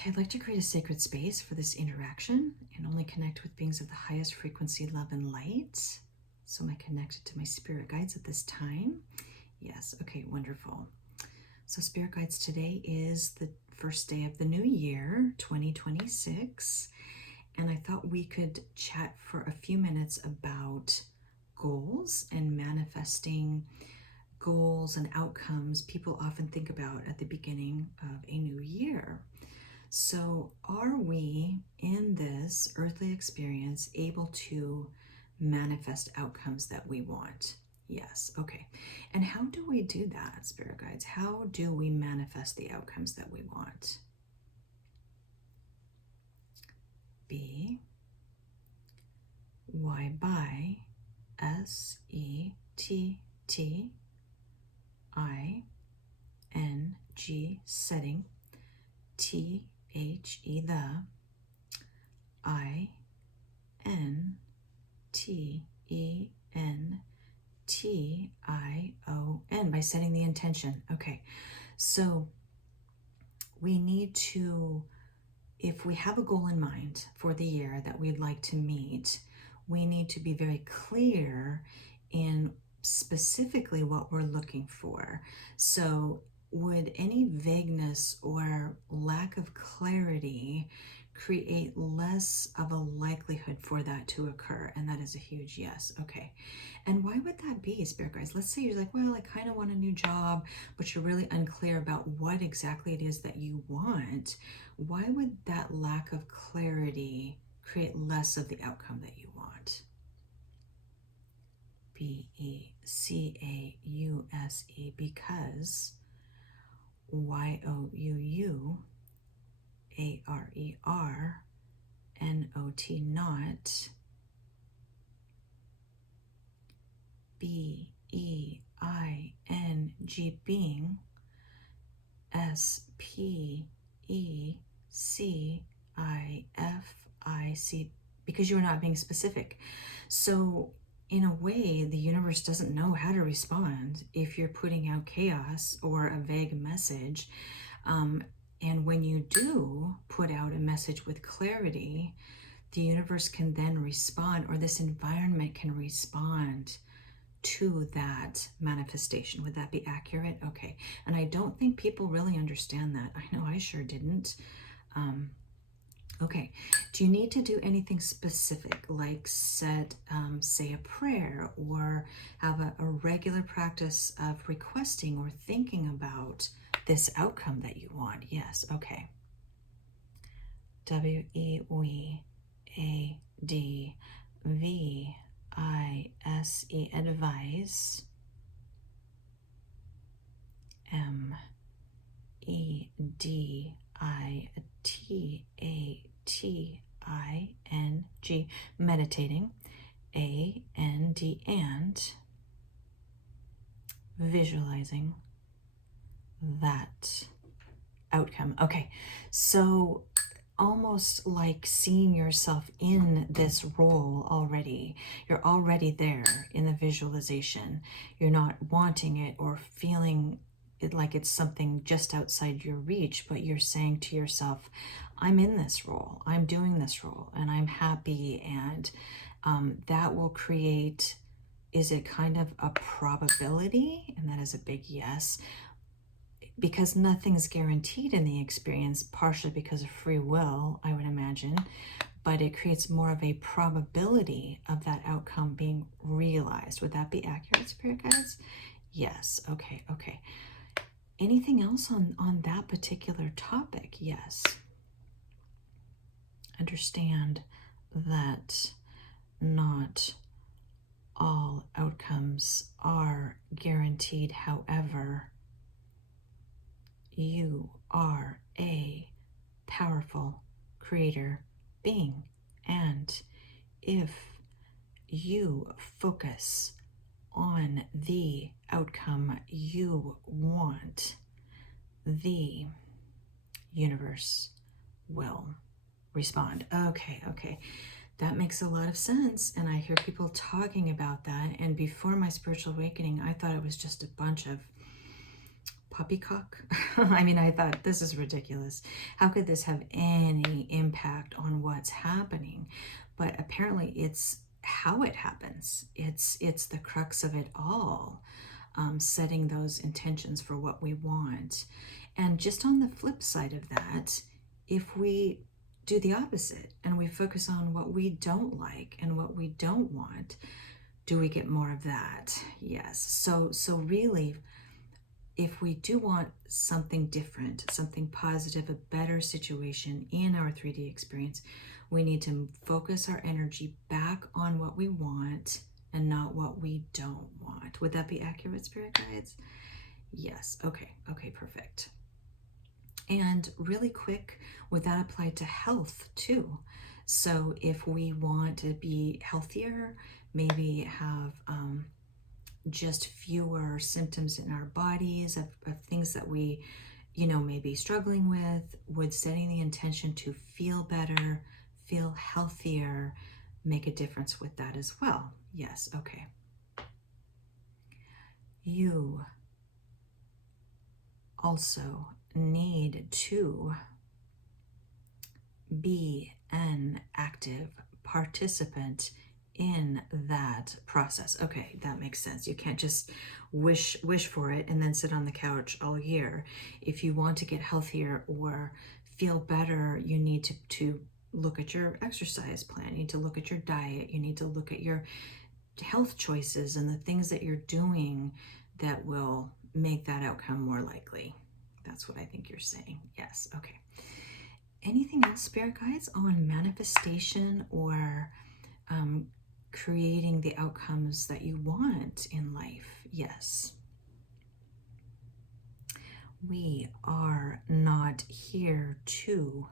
Okay, I'd like to create a sacred space for this interaction and only connect with beings of the highest frequency, love, and light. So am I connected to my spirit guides at this time? Yes, okay, wonderful. So spirit guides, today is the first day of the new year, 2026. And I thought we could chat for a few minutes about goals and manifesting goals and outcomes people often think about at the beginning of a new year. So, are we in this earthly experience able to manifest outcomes that we want? Yes. Okay. And how do we do that, spirit guides? How do we manifest the outcomes that we want? B Y by SETTING, setting, THE, the, INTENTION, by setting the intention. Okay, so we need to, if we have a goal in mind for the year that we'd like to meet, we need to be very clear in specifically what we're looking for. So would any vagueness or lack of clarity create less of a likelihood for that to occur? And that is a huge yes. Okay. And why would that be, spirit guides? Let's say you're like, well, I kind of want a new job, but you're really unclear about what exactly it is that you want. Why would that lack of clarity create less of the outcome that you want? BECAUSE, because YOUARERNOT, not BEING, being, SPECIFIC, because you're not being specific. So in a way, the universe doesn't know how to respond if you're putting out chaos or a vague message. And when you do put out a message with clarity, the universe can then respond, or this environment can respond to that manifestation. Would that be accurate? Okay. And I don't think people really understand that. I know I sure didn't. Okay. Do you need to do anything specific, like say a prayer, or have a regular practice of requesting or thinking about this outcome that you want? Yes. Okay. WEADVISE, advise. MEDITATING, meditating. and visualizing that outcome. Okay, so almost like seeing yourself in this role already. You're already there in the visualization. You're not wanting it or feeling it like it's something just outside your reach, but you're saying to yourself, I'm in this role, I'm doing this role, and I'm happy. And that will create, is it kind of a probability? And that is a big yes, because nothing's guaranteed in the experience, partially because of free will, I would imagine, but it creates more of a probability of that outcome being realized. Would that be accurate, spirit guides? Yes. Okay. Okay. Anything else on that particular topic? Yes. Understand that not all outcomes are guaranteed. However, you are a powerful creator being, and if you focus on the outcome you want, the universe will respond. Okay, okay. That makes a lot of sense, and I hear people talking about that. And before my spiritual awakening, I thought it was just a bunch of poppycock. I mean, I thought, this is ridiculous. How could this have any impact on what's happening? But apparently it's how it happens. It's the crux of it all, setting those intentions for what we want. And just on the flip side of that, if we do the opposite and we focus on what we don't like and what we don't want, do we get more of that? Yes. So really, if we do want something different, something positive, a better situation in our 3D experience, we need to focus our energy back on what we want and not what we don't want. Would that be accurate, spirit guides? Yes. Okay. Okay, perfect. And really quick, would that apply to health too? So if we want to be healthier, maybe have just fewer symptoms in our bodies of things that we, may be struggling with, would setting the intention to feel better, feel healthier, make a difference with that as well? Yes, okay. You also need to be an active participant in that process. Okay, that makes sense. You can't just wish for it and then sit on the couch all year. If you want to get healthier or feel better, you need to look at your exercise plan. You need to look at your diet. You need to look at your health choices and the things that you're doing that will make that outcome more likely. That's what I think you're saying. Yes, okay. Anything else, spirit guides, on manifestation or creating the outcomes that you want in life? Yes. We are not here to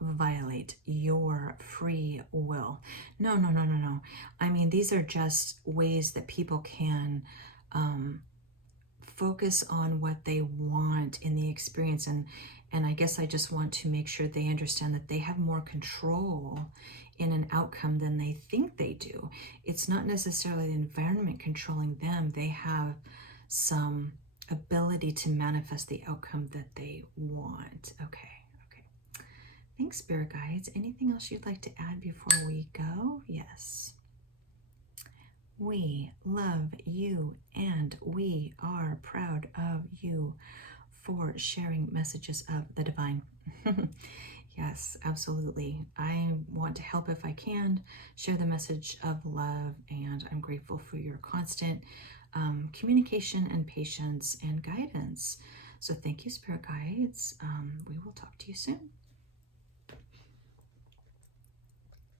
violate your free will. No. I mean, these are just ways that people can focus on what they want in the experience. And I guess I just want to make sure they understand that they have more control in an outcome than they think they do. It's not necessarily the environment controlling them. They have some ability to manifest the outcome that they want. Okay. Thanks, spirit guides. Anything else you'd like to add before we go? Yes. We love you and we are proud of you for sharing messages of the divine. Yes, absolutely. I want to help if I can, share the message of love, and I'm grateful for your constant communication and patience and guidance. So thank you, spirit guides. We will talk to you soon.